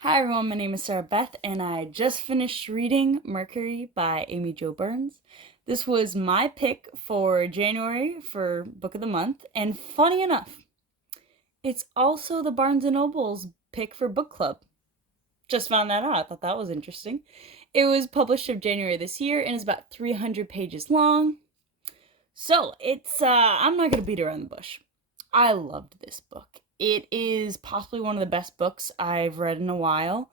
Hi everyone, my name is Sarah Beth, and I just finished reading Mercury by Amy Jo Burns. This was my pick for January for Book of the Month, and funny enough, it's also the Barnes& and Noble's pick for book club. Just found that out. I thought that was interesting. It was published in January this year and is about 300 pages long. So, I'm not going to beat around the bush. I loved this book. It is possibly one of the best books I've read in a while.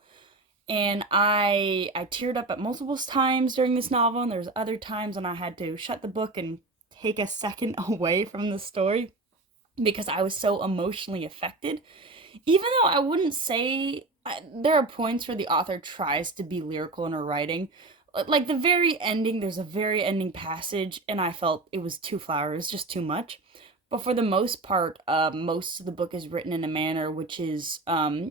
And I teared up at multiple times during this novel, and there's other times when I had to shut the book and take a second away from the story because I was so emotionally affected. Even though I wouldn't say there are points where the author tries to be lyrical in her writing. Like the very ending, there's a very ending passage, and I felt it was too flowery, it was just too much. But for the most part, most of the book is written in a manner which is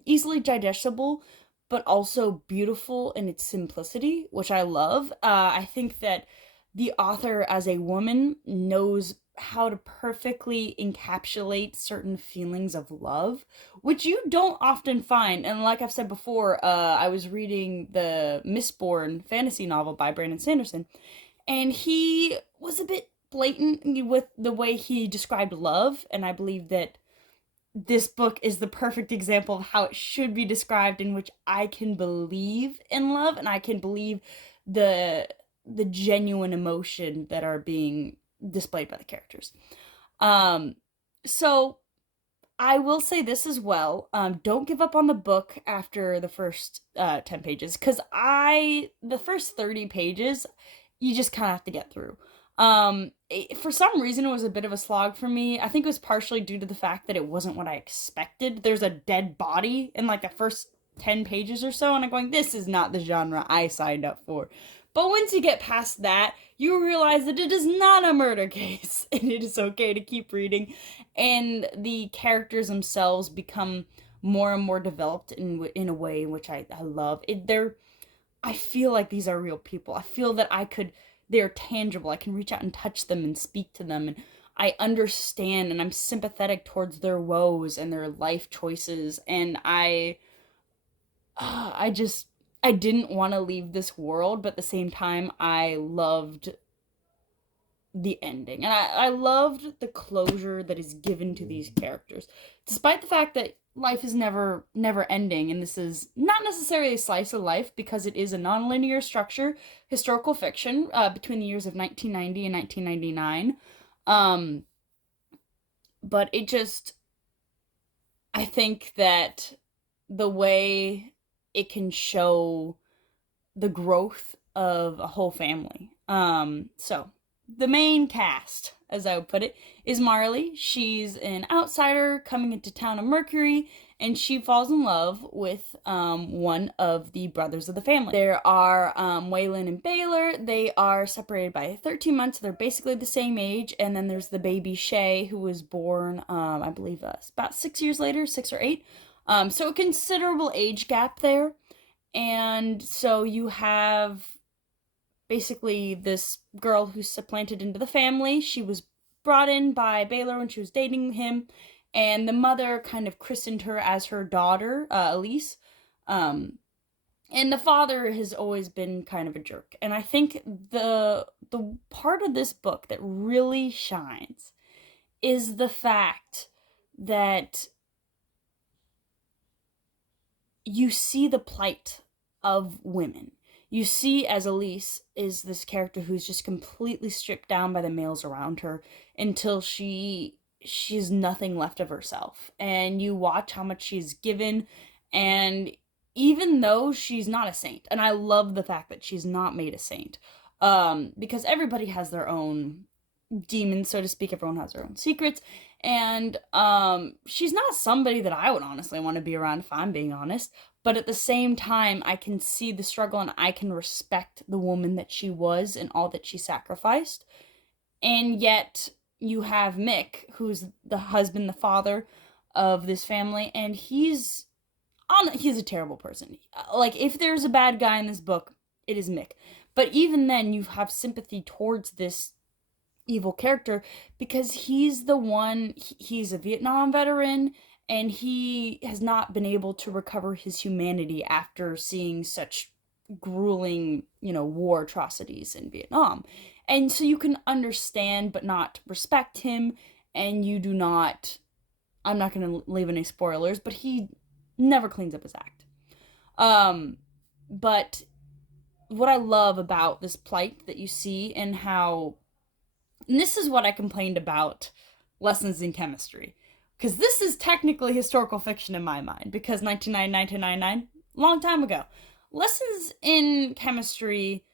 easily digestible, but also beautiful in its simplicity, which I love. I think that the author, as a woman, knows how to perfectly encapsulate certain feelings of love, which you don't often find. And like I've said before, I was reading the Mistborn fantasy novel by Brandon Sanderson, and he was a bit blatant with the way he described love, and I believe that this book is the perfect example of how it should be described, in which I can believe in love and I can believe the the genuine emotion that are being displayed by the characters. Um so I will say this as well. Don't give up on the book after the first 10 pages, because the first 30 pages, you just kind of have to get through. For some reason, it was a bit of a slog for me. I think it was partially due to the fact that it wasn't what I expected. There's a dead body in like the first 10 pages or so, and I'm going, this is not the genre I signed up for. But once you get past that, you realize that it is not a murder case, and it is okay to keep reading, and the characters themselves become more and more developed in a way in which I love it. I feel like these are real people. I feel that they're tangible. I can reach out and touch them and speak to them, and I understand and I'm sympathetic towards their woes and their life choices, and I just I didn't want to leave this world, but at the same time I loved the ending. And I loved the closure that is given to these characters. Despite the fact that life is never ending, and this is not necessarily a slice of life because it is a nonlinear structure, historical fiction between the years of 1990 and 1999. Um, but I think that the way it can show the growth of a whole family. So the main cast, as I would put it, is Marley. She's an outsider coming into town of Mercury, and she falls in love with one of the brothers of the family. There are Waylon and Baylor. They are separated by 13 months. They're basically the same age. And then there's the baby Shay, who was born, I believe, about 6 years later, 6 or 8. So a considerable age gap there. And so you have basically this girl who's supplanted into the family. She was brought in by Baylor when she was dating him, and the mother kind of christened her as her daughter, Elise. Um, and the father has always been kind of a jerk. And I think the part of this book that really shines is the fact that you see the plight of women. You see, as Elise is this character who's just completely stripped down by the males around her until she's nothing left of herself. And you watch how much she's given, and even though she's not a saint, and I love the fact that she's not made a saint, because everybody has their own demons, so to speak. Everyone has their own secrets, and she's not somebody that I would honestly want to be around, if I'm being honest. But at the same time, I can see the struggle, and I can respect the woman that she was and all that she sacrificed. And yet you have Mick, who's the husband, the father of this family, and he's a terrible person. Like, if there's a bad guy in this book, it is Mick. But even then, you have sympathy towards this evil character because he's the one. He's a Vietnam veteran, and he has not been able to recover his humanity after seeing such grueling, war atrocities in Vietnam. And so you can understand but not respect him, and you do not, I'm not going to leave any spoilers, but he never cleans up his act. But what I love about this plight that you see, and how, and this is what I complained about Lessons in Chemistry, because this is technically historical fiction in my mind, because 1999, long time ago. Lessons in Chemistry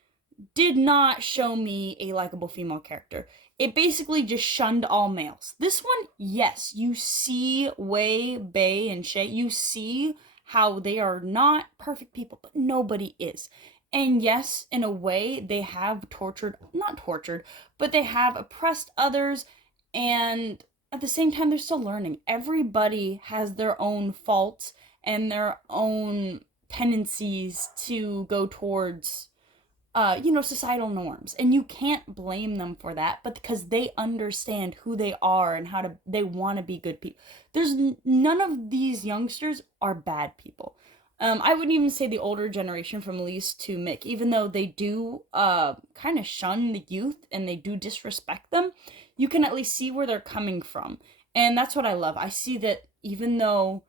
did not show me a likable female character. It basically just shunned all males. This one, yes, you see Wei, Bei, and Shay. You see how they are not perfect people, but nobody is. And yes, in a way, they have not tortured, but they have oppressed others, and at the same time, they're still learning. Everybody has their own faults and their own tendencies to go towards societal norms, and you can't blame them for that, but because they understand who they are and they want to be good people. There's none of these youngsters are bad people. I wouldn't even say the older generation from Elise to Mick, even though they do kind of shun the youth and they do disrespect them, you can at least see where they're coming from. And that's what I love. I see that even though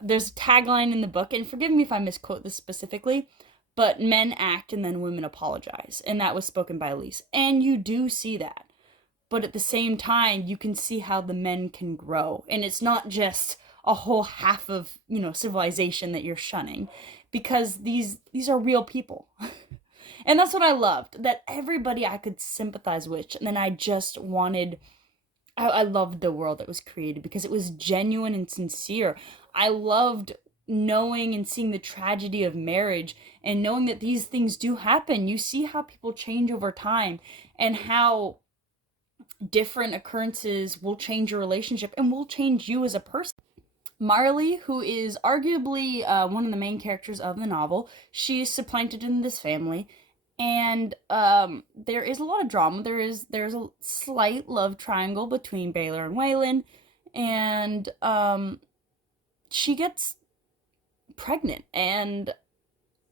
there's a tagline in the book, and forgive me if I misquote this specifically, but men act and then women apologize. And that was spoken by Elise. And you do see that. But at the same time, you can see how the men can grow. And it's not just a whole half of, civilization that you're shunning. Because these are real people. And that's what I loved. That everybody I could sympathize with. And then I just wanted... I loved the world that was created because it was genuine and sincere. I loved knowing and seeing the tragedy of marriage and knowing that these things do happen. You see how people change over time and how different occurrences will change your relationship and will change you as a person. Marley, who is arguably one of the main characters of the novel, she's supplanted in this family, and there is a lot of drama. There's a slight love triangle between Baylor and Waylon, and she gets pregnant, and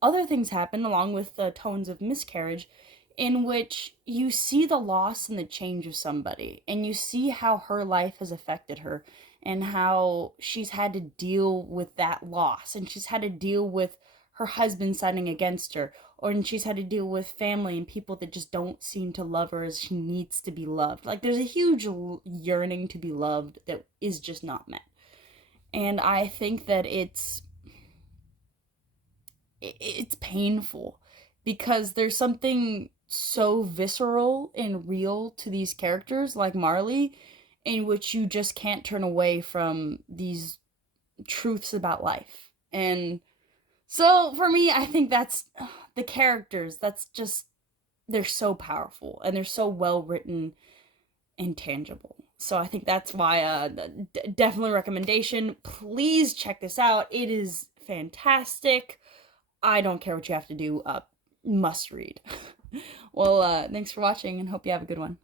other things happen along with tones of miscarriage, in which you see the loss and the change of somebody, and you see how her life has affected her, and how she's had to deal with that loss, and she's had to deal with her husband siding against her, and she's had to deal with family and people that just don't seem to love her as she needs to be loved. Like, there's a huge yearning to be loved that is just not met. And I think that it's painful because there's something so visceral and real to these characters like Marley, in which you just can't turn away from these truths about life. And so for me, I think that's the characters. That's just, they're so powerful and they're so well written and tangible. So I think that's why definitely recommendation. Please check this out. It is fantastic. I don't care what you have to do. Must read. Well, thanks for watching and hope you have a good one.